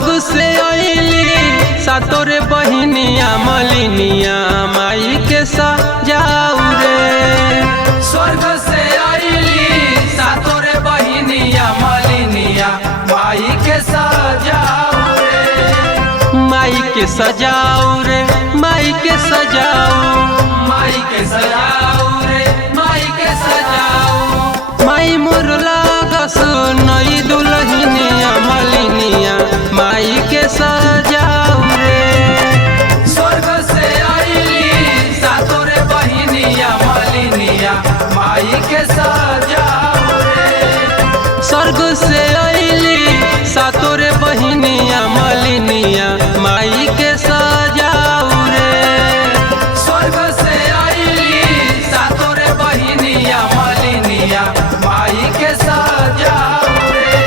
स्वर्ग से आइली सातोरे बहिनिया मलिनिया माई के सजाऊ रे। स्वर्ग से आइली सातोरे बहिनिया मलिनिया माई के सजाऊ रे। माई के सजाऊ रे, माई के सजाऊ, माई के सजाऊ रे, माई के सजाऊ। माई मोर लागस नई दुल्हनिया मलिनिया माई के सजाऊ रे। स्वर्ग से आइली सातोरे बहिनिया मलिनिया माई के सजाऊ रे। स्वर्ग से आइली सातोरे बहिनिया मलिनिया माई के सजाऊ रे। स्वर्ग से आइली सातोरे बहिनिया मलिनिया माई के सजाऊ रे।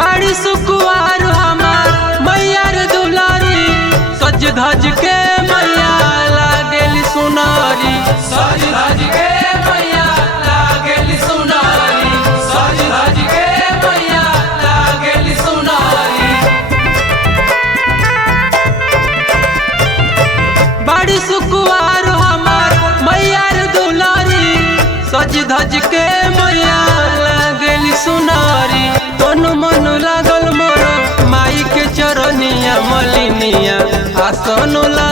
बड़ी सुकुआर हमार मैयार दुलारी, सज धज के मैया लागेली सुनारी। सज धज के मैया लागेली सुनारी, सज धज के मैया लागेली सुनारी। बड़ी सुकुआर हमार मैयार दुलारी, सज धज के मैया लागेली सुनारी। तन मन लागल मोर माई के चरनिया मलिनिया आसन ला